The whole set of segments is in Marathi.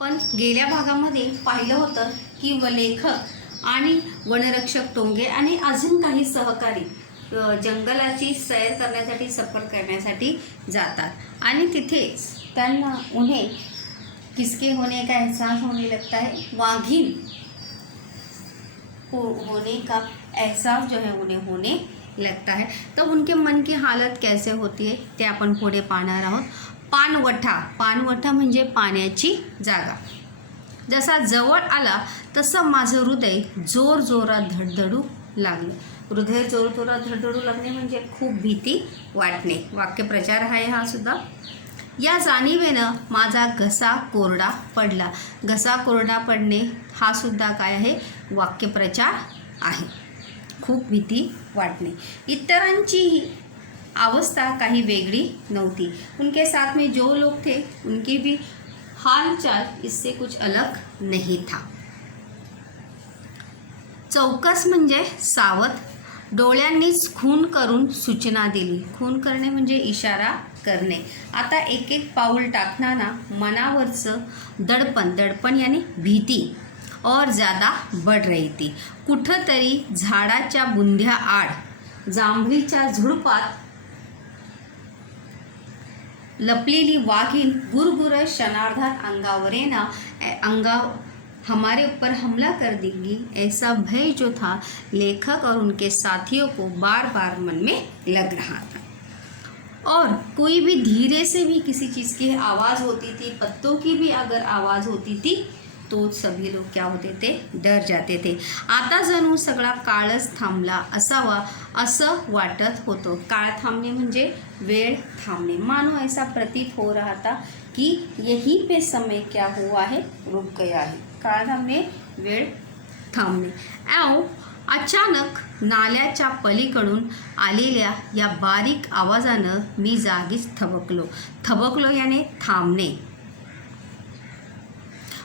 पण गेल्या भागामध्ये पाहिलं होतं की लेखक आणि वनरक्षक टोंगे आणि अजून काही सहकारी जंगलाची सैर करण्यासाठी सफर करण्यासाठी जातात आणि तिथेच त्यांना उन्हें किसके होने का एहसास होने लगता है, वाघिन होने का एहसास जो है उन्हें होने लगता है। तो उनके मन की हालत कैसे होती है ते आपण पुढे पाहणार आहोत। पानवठा म्हणजे पाण्याची जागा। जसा जवळ आला तसं माझं हृदय जोरात धडधडू लागलं। हृदय जोरात धडधडू लागणे म्हणजे खूप भीती वाटणे। वाक्यप्रचार आहे हा सुद्धा। या जाणीवेनं माझा घसा कोरडा पडला। घसा कोरडा पडणे हा सुद्धा काय आहे, वाक्यप्रचार आहे। खूप भीती वाटणे। इतरांची अवस्था काही वेगळी नव्हती। उनके साथ में जो लोग थे उनकी भी हालचाल इससे कुछ अलग नहीं था। चौकस म्हणजे सावध। डोळ्यांनीच खून करून सूचना दिली। खून करणे म्हणजे इशारा करणे। आता एक एक पाऊल टाकताना मनावरचं दडपण यानी भीती और ज़्यादा बढ़ रही थी। कुठंतरी झाडाच्या बुंध्या आड जांभळीच्या झुडपात लपलेली वाघीण गुरगुर शनार्धात अंगावर हमारे ऊपर हमला कर देगी, ऐसा भय जो था लेखक और उनके साथियों को बार बार मन में लग रहा था। और कोई भी धीरे से भी किसी चीज़ की आवाज़ होती थी, पत्तों की भी अगर आवाज़ होती थी तो सभी लोग क्या होते थे, डर जाते थे। आता जणू सगळा काळच थांबला असावा असं वाटत होतं। काळ थांबणे म्हणजे वेळ थांबणे। मानो ऐसा प्रतीत हो रहा था कि यहीं पे समय क्या हुआ है, रुक गया है। काळ थांबणे, वेळ थांबणे। अचानक नाल्याच्या पलीकडून आलेल्या या बारीक आवाजानं मी जागीच थबकलो याने थांबणे।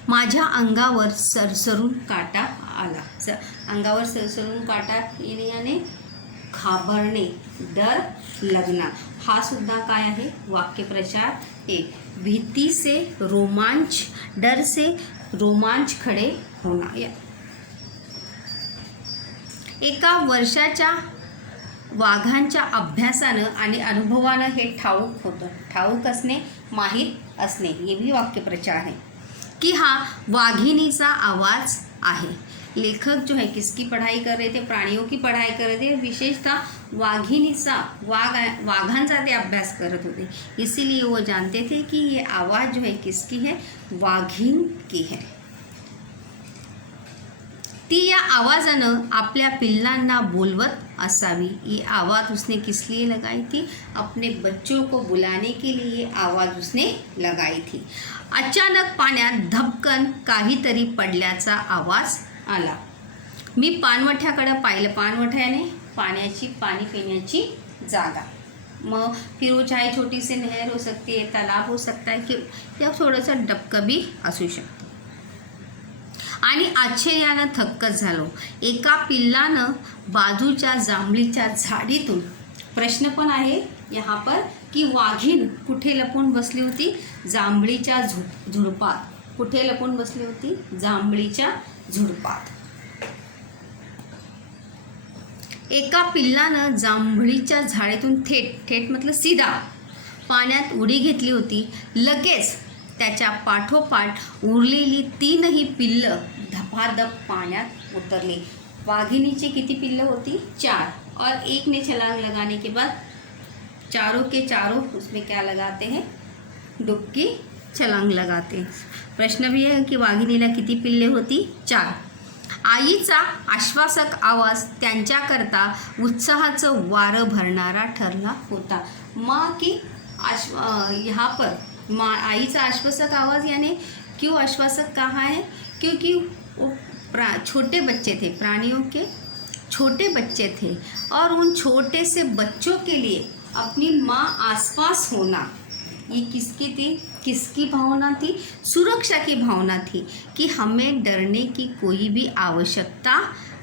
माझ्या अंगावर सरसरून काटा आला। अंगावर सरसरून काटा येणे याने घाबरणे, डर लगना। हा सुद्धा काय आहे, वाक्यप्रचार आहे। भीती से रोमांच, डर से रोमांच खडे होना। एका वर्षाच्या वाघांच्या अभ्यासानं आणि अनुभवानं हे ठाऊक होतं। ठाऊक असणे, माहीत असणे, हे भी वाक्यप्रचार है कि हाँ वाघिनीचा आवाज़ आहे। लेखक जो है किसकी पढ़ाई कर रहे थे, प्राणियों की पढ़ाई कर रहे थे। विशेषतः वाघिनीचा वाघांचा ते अभ्यास करत होते। इसीलिए वो जानते थे कि ये आवाज़ जो है किसकी है, वाघिन की है। ती या आवाज़ानं आपल्या पिल्लांना बोलवत असावी। ये आवाज़ उसने किस लिए लगाई थी, अपने बच्चों को बुलाने के लिए ये आवाज़ उसने लगाई थी। अचानक पाण्यात धपकन काहीतरी पडल्याचा आवाज आला। मी पाणवठ्याकडे पाहिलं। पाणवठ्याने पानी पिण्याची जागा। मग फिर वो चाहे छोटी सी नहर हो सकती है, तालाब हो सकता है कि या थोडासा डबकं भी असू शकतं। आणि आश्चर्यानं थक्कच झालो। एका पिल्लानं बाजूच्या जांभळीच्या झाडीतून, प्रश्न पण आहे यहाँ पर कि वाघीण कुठे लपून बसली होती, जांभळीच्या झुडपात। कुठे लपून बसली होती, जांभळीच्या झुडपात। एका पिल्लानं जांभळीच्या झाडीतून थेट मतलब सीधा पाण्यात उडी घेतली होती। लगेच त्याच्या पाठोपाठ उरलेली तीनही पिल्लं धपाधप पाण्यात उतरली। वाघिनीची किती पिल्लं होती, 4, और एक ने छलांग लगाने के बाद चारों के चारों उसमें क्या लगाते हैं, डुबकी छलांग लगाते हैं। प्रश्न भी है कि वाघिनीला किती पिल्ले होती, 4। आईचा आश्वासक आवाज त्यांच्याकरता उत्साहाचं वारं भरणारा ठरला होता। माँ की यहाँ पर आईचा आश्वासक आवाज़ यानी क्यों आश्वासक कहा है, क्योंकि वो छोटे बच्चे थे, प्राणियों के छोटे बच्चे थे, और उन छोटे से बच्चों के लिए अपनी माँ आसपास होना, ये किसकी भावना थी, सुरक्षा की भावना थी कि हमें डरने की कोई भी आवश्यकता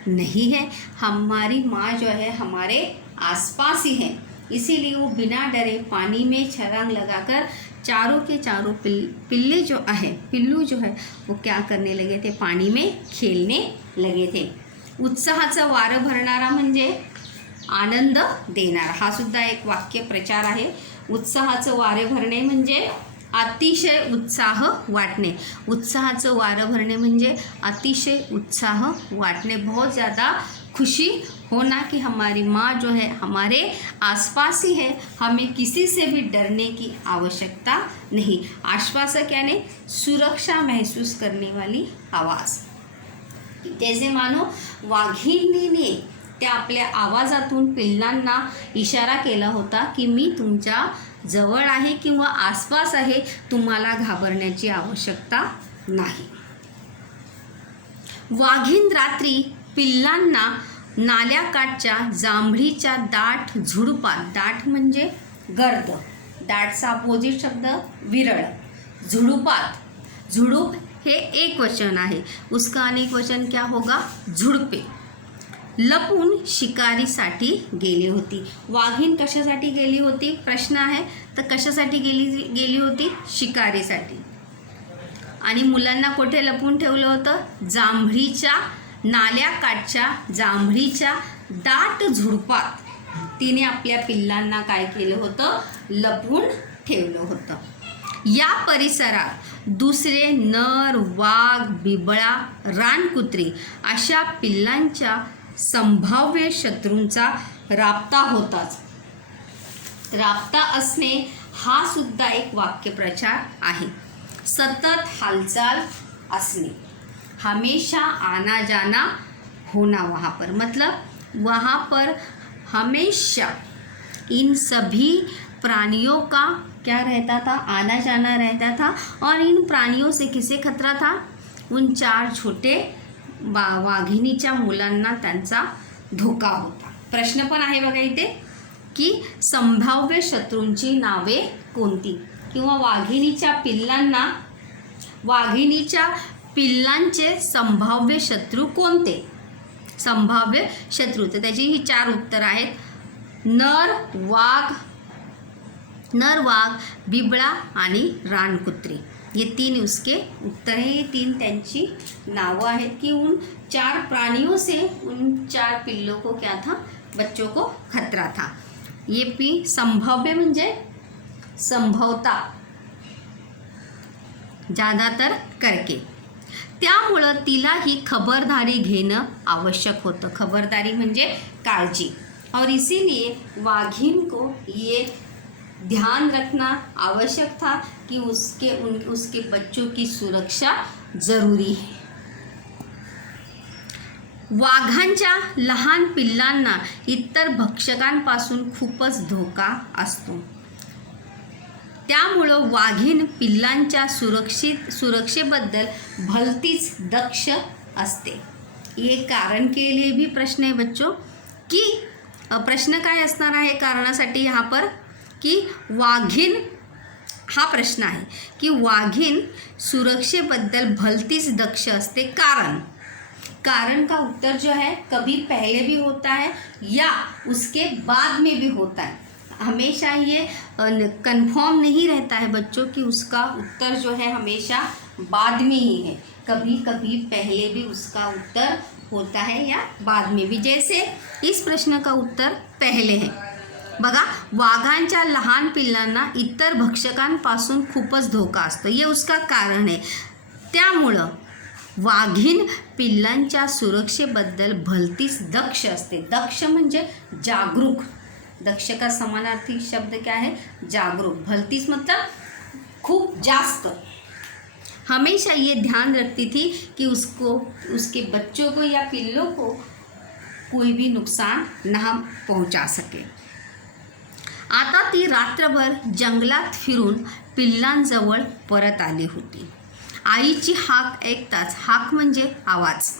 नहीं है। हमारी माँ जो है हमारे आसपास ही है। इसीलिए वो बिना डरे पानी में छलांग लगाकर चारों के चारों पिल्लू जो है वो क्या करने लगे थे, पानी में खेलने लगे थे. उत्साहाचं वारं भरणारा म्हणजे आनंद देणारा, हा सुद्धा एक वाक्य प्रचार आहे. उत्साहाचं वारे भरणे म्हणजे अतिशय उत्साह वाटणे. उत्साहाचं वारं भरणे म्हणजे अतिशय उत्साह वाटणे. बहुत ज़्यादा खुशी होना कि हमारी माँ जो है हमारे आसपास ही है, हमें किसी से भी डरने की आवश्यकता नहीं. आश्वासक यानी सुरक्षा महसूस करने वाली आवाज़. जैसे मानो वाघिणीने त्या आपल्या आवाजातून पिल्लांना इशारा केला होता की मी तुमच्या जवळ आहे किंवा आसपास आहे, तुम्हाला घाबरण्याची आवश्यकता नाही. वाघीण रात्री पिल्लांना नाल्याकाठच्या जांभळीच्या दाट झुडपात, दाट म्हणजे गर्द, दाटचा अपोजिट शब्द विरळ, झुडपात, झुडूप हे एक वचन आहे, उसका अनेक वचन क्या होगा, झुडपे, लपून शिकारीसाठी गेली होती. वाघीण कशासाठी गेली होती प्रश्न आहे, तर कशासाठी गेली होती, शिकारीसाठी. आणि मुलांना कुठे लपून ठेवलं होतं, जांभळीच्या नाल्याकाठच्या जांभळीच्या दाट झुडपात तिने आपल्या पिल्लांना काय केलं होतं, लपून ठेवलं होतं. या परिसरात दुसरे नर, वाघ, बिबळा, रानकुत्री अशा पिल्लांच्या संभाव्य शत्रूंचा राबता होताच. राबता असणे हा सुद्धा एक वाक्यप्रचार आहे. सतत हालचाल असणे, हमेशा आना जाना होना वहाँ पर, मतलब वहाँ पर हमेशा इन सभी प्राणियों का क्या रहता था, आना जाना रहता था. और इन प्राणियों से किसे खतरा था, उन चार छोटे वाघिणीच्या मुलांना त्यांचा धोका होता. प्रश्न पण आहे बघा इथे की संभाव्य शत्रूंची नावे कोणती, किंवा वाघिणीच्या पिल्लांचे संभाव्य शत्रू कोणते, संभाव्य शत्रू. तर त्याची ही चार उत्तर आहेत, नर वाघ, बिबळा आणि रानकुत्री. ये तीन उसके उत्तर हैं, ये तीन त्यांची नावं आहेत कि उन चार प्राणियों से उन चार पिल्लों को क्या था, बच्चों को खतरा था. ये पी संभाव्य म्हणजे संभवता, ज़्यादातर करके. त्यामुळं तिला ही खबरदारी घेणं आवश्यक होतं. खबरदारी म्हणजे काळजी. और इसीलिए वाघिन को ये ध्यान रखना आवश्यक था कि उसके बच्चों की सुरक्षा जरूरी है. वाघांच्या लहान पिल्लांना इतर भक्षकांपासून खूपच धोका असतो. त्यामुळं वाघीण पिल्लांच्या सुरक्षेबद्दल भलतीच दक्ष असते. ये कारण के लिए भी प्रश्न है बच्चों की प्रश्न काय असणार आहे कारणासाठी यहाँ पर की वाघीण, हा प्रश्न आहे की वाघीण सुरक्षेबद्दल भलतीच दक्ष असते. कारण का उत्तर जो है कभी पहले भी होता है या उसके बाद में भी होता है. हमेशा ये कंफर्म नहीं रहता है बच्चों कि उसका उत्तर जो है हमेशा बाद में ही है. कभी कभी पहले भी उसका उत्तर होता है या बाद में भी. जैसे इस प्रश्न का उत्तर पहले है. बघा, वाघांच्या लहान पिल्लांना इतर भक्षकांपासून खूपच धोका असतो. ये उसका कारण है. त्यामुळं वाघीण पिल्लांच्या सुरक्षेबद्दल भलतीच दक्ष असते. दक्ष म्हणजे जागरूक. दक्ष का समानार्थी शब्द क्या है, जागरूक. भलतीच मतलब खूब जास्त. हमेशा ये ध्यान रखती थी कि उसके बच्चों को या पिल्लों को कोई भी नुकसान ना पहुंचा सके. आता ती रात्रभर जंगलात फिरून पिल्लांजवळ परत आली होती. आईची हाक ऐकताच, हाक म्हणजे आवाज,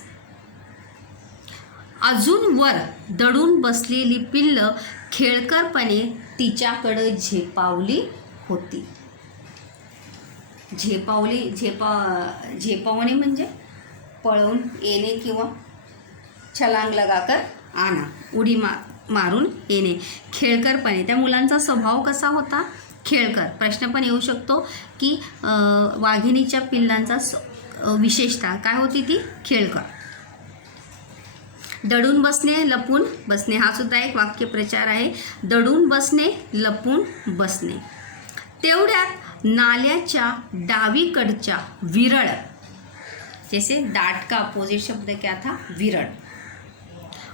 अजून वर दडून बसलेली पिल्लं खेळकरपणे तिच्याकडे झेपावली होती. झेपावणे म्हणजे पळून येणे किंवा छलांग लगाकर आना, उडी मारून येणे. खेळकरपणे, त्या मुलांचा स्वभाव कसा होता, खेळकर. प्रश्न पण येऊ शकतो की वाघिणीच्या पिल्लांचा विशेषता काय होती ती खेळकर. दडून बसणे लपून बसणे हा सुद्धा एक वाक्यप्रचार आहे. दडून बसणे लपून बसणे. तेवढ्यात नाल्याच्या डावीकडच्या विरळ, जैसे डाट का अपोजिट शब्द क्या था, विरळ.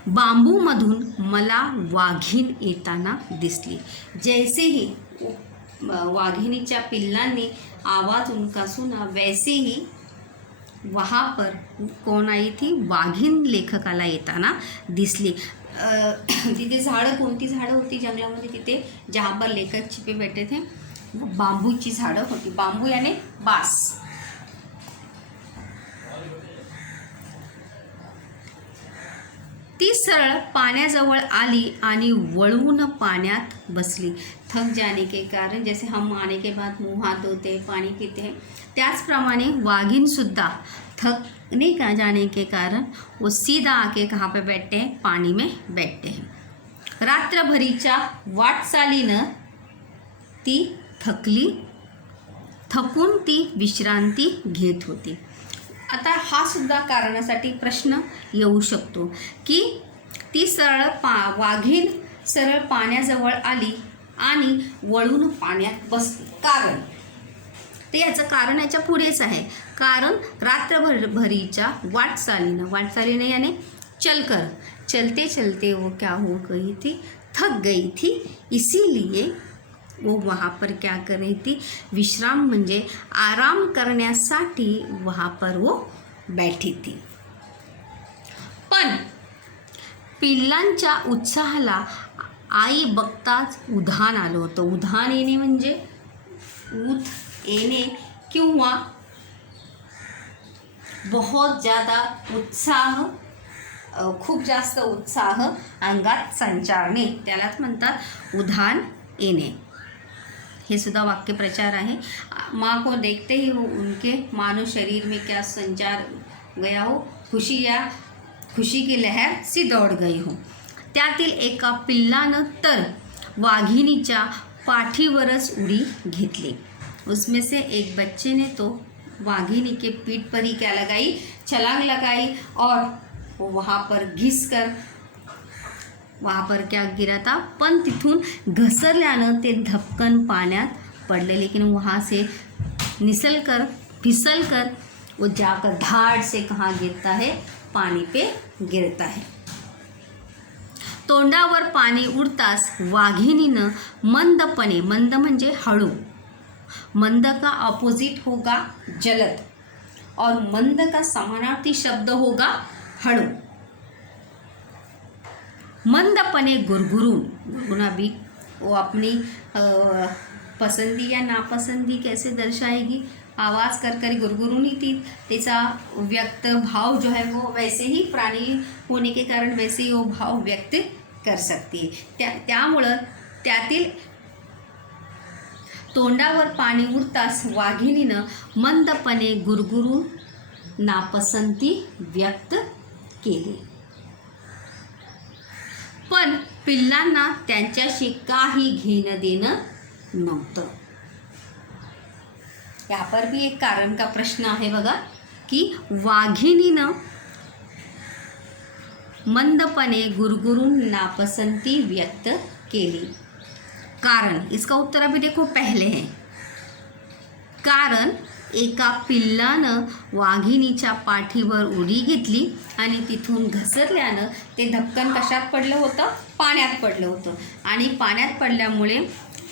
बांबूमधून मला वाघीण येताना दिसली. जैसे ही वाघिणीच्या पिल्लांनी आवाज उनका सुना, वैसे ही वहाँ पर कौन आई थी, वाघीण लेखकाला येताना दिसली. तिथे झाडं, कोणती झाडं होती जंगलामध्ये तिथे, जहाँ पर लेखक छिपे बैठे थे, बांबूची झाडं होती. बांबू याने बास. ती सरळ पाण्याजवळ आली आणि वळून पाण्यात बसली. थक जाने के कारण, जैसे हम आने के बाद मुँह हाथ धोते हैं, पानी पीते हैं, त्याचप्रमाणे वाघिन सुद्धा थकने का जाने के कारण वो सीधा आके कहाँ पे बैठते हैं, पानी में बैठते हैं. रात्रभरीच्या वाटचालीनं ती थकून ती विश्रांती घेत होती. आता हा सुद्धा कारणासाठी प्रश्न येऊ शकतो की ती वाघीण सरळ पाण्याजवळ आली आणि वळून पाण्यात बसली. कारण ते याचं कारण याच्या पुढेच आहे. कारण रात्रभरीच्या वाटचालीनं याने चलकर, चलते चलते वो क्या हो गई थी, थक गई थी, इसीलिए वो वहाँ पर क्या कर रही थी, विश्राम म्हणजे आराम करण्यासाठी वहाँ पर वो बैठी थी. पण पिल्लांच्या उत्साहाला आई बघताच उधाण आलं होतं. उधाण येणे म्हणजे उठ येणे किंवा बहुत ज़्यादा उत्साह, खूप जास्त उत्साह अंगात संचारणे, त्यालाच म्हणतात उधाण येणे. हे सुद्धा वाक्यप्रचार आहे. माँ को देखते ही हो उनके मानो शरीर में क्या संचार गया हो, खुशी की लहर सी दौड़ गई हो. त्यातील एका पिल्लानं तर वाघिणीच्या पाठीवरच उडी घेतली. उसमें से एक बच्चे ने तो वाघिनी के पीठ पर ही क्या लगाई, छलांग लगाई और वो वहाँ पर घिसकर वहाँ पर क्या गिरा था, पण तिथून घसरल्यानं ते धपकन पाण्यात पडले. लेकिन वहाँ से फिसल कर वो जाकर धाड़ से कहाँ गिरता है, पानी पे गिरता है. तोंडावर पाणी उडताच वाघिणीनं मंदपणे, मंद म्हणजे हळू, मंद का अपोजिट होगा जलद और मंद का समानार्थी शब्द होगा हळू. मंदपणे गुरगुरुना भी वो अपनी पसंदी या नापसंदी कैसे दर्शाएगी, आवाज़ कर गुरगुरुनी थी. तिचा व्यक्त भाव जो है वो वैसे ही प्राणी होने के कारण वैसे ही वो भाव व्यक्त कर सकती है. त्यामुळं त्यातील तोंडावर पाणी उडताच वाघिणीनं मंदपणे गुरगुरून नापसंती व्यक्त केली. पण पिल्लांना त्यांच्याशी काही घेणं देणं नव्हतं. यहाँ पर भी एक कारण का प्रश्न आहे बघा की वाघिणीनं मंदपणे गुरगुरून नापसंती व्यक्त केली. कारण, इसका उत्तर अभी देखो पहले है. कारण एका पिल्लानं वाघिणीच्या पाठीवर उडी घेतली आणि तिथून घसरल्यानं ते धपकन कशात पडलं होतं, पाण्यात पडलं होतं. आणि पाण्यात पडल्यामुळे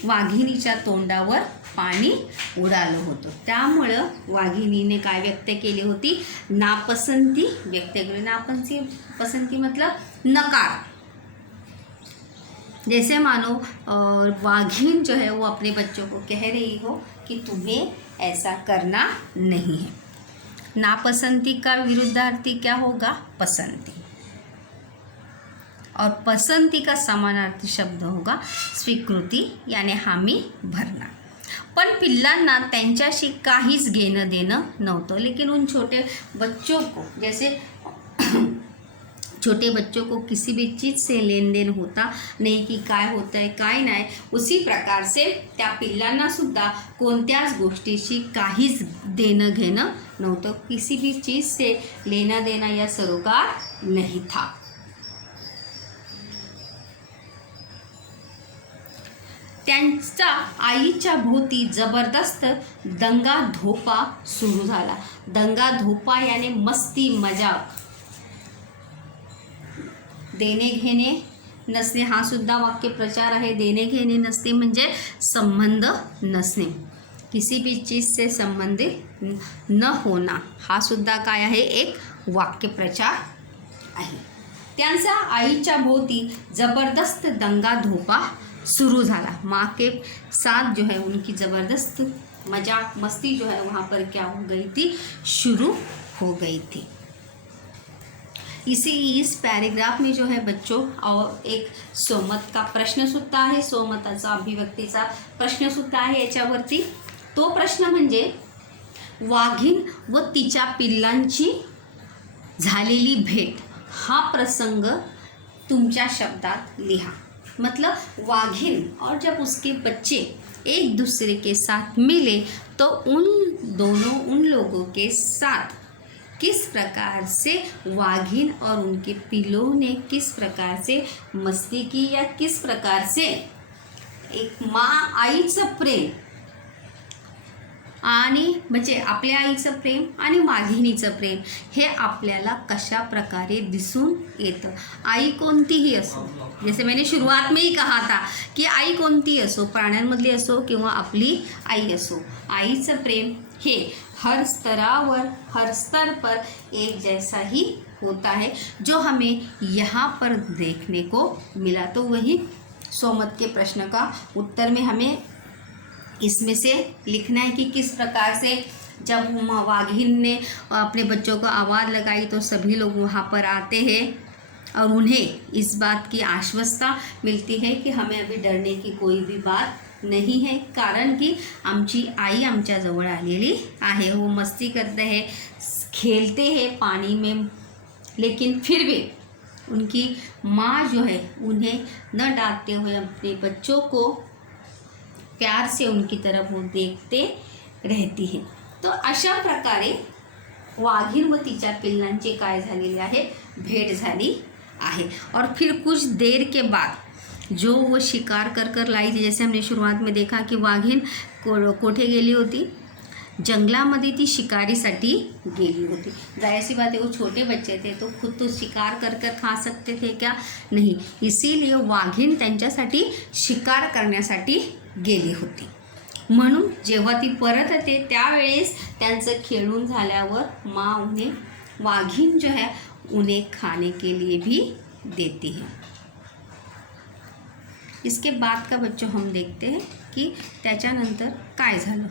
वाघिणीच्या तोंडावर पाणी उडालं होतं. त्यामुळं वाघिणीने काय व्यक्त केली होती, नापसंती व्यक्त केली. नापसंती मतलब नकार. जैसे मानो वाघिन जो है वो अपने बच्चों को कह रही हो कि तुम्हें ऐसा करना नहीं है. नापसंती का विरुद्धार्थी क्या होगा, पसंती. और पसंती का समानार्थी शब्द होगा स्वीकृती, यानी हामी भरना. पण पिल्लांना त्यांच्याशी काहीच घेणं देणं नव्हतं. लेकिन उन छोटे बच्चों को, जैसे छोटे बच्चों को किसी भी चीज़ से लेन देन होता नाही की काय होतं आहे काय नाही, उसी प्रकार से त्या पिल्लांना सुद्धा कोणत्याच गोष्टीशी काहीच देणं घेणं नव्हतं. किसी भी चीज़ से लेना देना या सरोकार नहीं था. त्यांचा आईच्या भोवती जबरदस्त दंगा धोपा सुरू झाला. दंगा धोपा याने मस्ती मजाक, देणे घेणे नसणे हा सुद्धा वाक्यप्रचार आहे. देणे घेणे नसणे म्हणजे संबंध नसणे, किसी भी चीज़ से संबंधित न होना हा सुद्धा काय आहे, एक वाक्यप्रचार आहे. त्यांचा आईच्या भोवती ज़बरदस्त दंगा धोपा शुरू झाला. माँ के साथ जो है उनकी ज़बरदस्त मजाक मस्ती जो है वहाँ पर क्या हो गई थी, शुरू हो गई थी. इस पैराग्राफ में जो है बच्चों और एक सोमत का प्रश्नसुद्धा आहे, सोमताचा अभिव्यक्तीचा प्रश्नसुद्धा आहे याच्यावरती. तो प्रश्न म्हणजे वाघीण व तिच्या पिल्लांची झालेली भेट हा प्रसंग तुमच्या शब्दात लिहा. मतलब वाघिन और जब उसके बच्चे एक दूसरे के साथ मिले तो उन लोगों के साथ किस प्रकार से वाघिन और उनके पिल्लों ने किस प्रकार से मस्ती की, या किस प्रकार से एक माँ आईचं प्रेम आणि म्हणजे आपल्या आईचं प्रेम आणि वाघिणीचं प्रेम हे आपल्याला कशा प्रकारे दिसून येतं. आई कोणतीही असो, जैसे मैंने शुरुआत में ही कहा था की आई कोणती असो, प्राण्यांमधली असो किंवा आपली आई असो, आईचं प्रेम हे हर स्तरावर हर स्तर पर एक जैसा ही होता है, जो हमें यहाँ पर देखने को मिला. तो वही सोमत के प्रश्न का उत्तर में हमें इसमें से लिखना है कि किस प्रकार से जब वाघिन ने अपने बच्चों को आवाज़ लगाई तो सभी लोग वहाँ पर आते हैं और उन्हें इस बात की आश्वस्ता मिलती है कि हमें अभी डरने की कोई भी बात नहीं है, कारण की आमची आई आमच्याजवळ आलेली आहे. वो मस्ती करते हैं, खेलते हैं पानी में, लेकिन फिर भी उनकी माँ जो है उन्हें न डांटते हुए अपने बच्चों को प्यार से उनकी तरफ वो देखते रहती है. तो अशा प्रकारे वाघीण व तिच्या पिल्लांची काय झालेली आहे, भेट झाली आहे. और फिर कुछ देर के बाद जो वो शिकार कर लाई थी, जैसे हमने शुरुआत में देखा कि वाघीण कोठे गेली होती, जंगलामध्ये ती शिकारीसाठी गेली होती. जाहिर सी बात है वो छोटे बच्चे थे तो खुद तो शिकार कर खा सकते थे क्या, नहीं, इसीलिए वाघीण त्यांच्यासाठी शिकार करण्यासाठी गेली होती. म्हणून जेव्हा ती परत येते त्यावेळेस त्यांचं खेळून झाल्यावर माँ उन्हें वाघीण जो है उन्हें खाने के लिए भी देती है. इसके बाद का बच्चों हम देखते हैं कि त्याच्यानंतर काय झालं.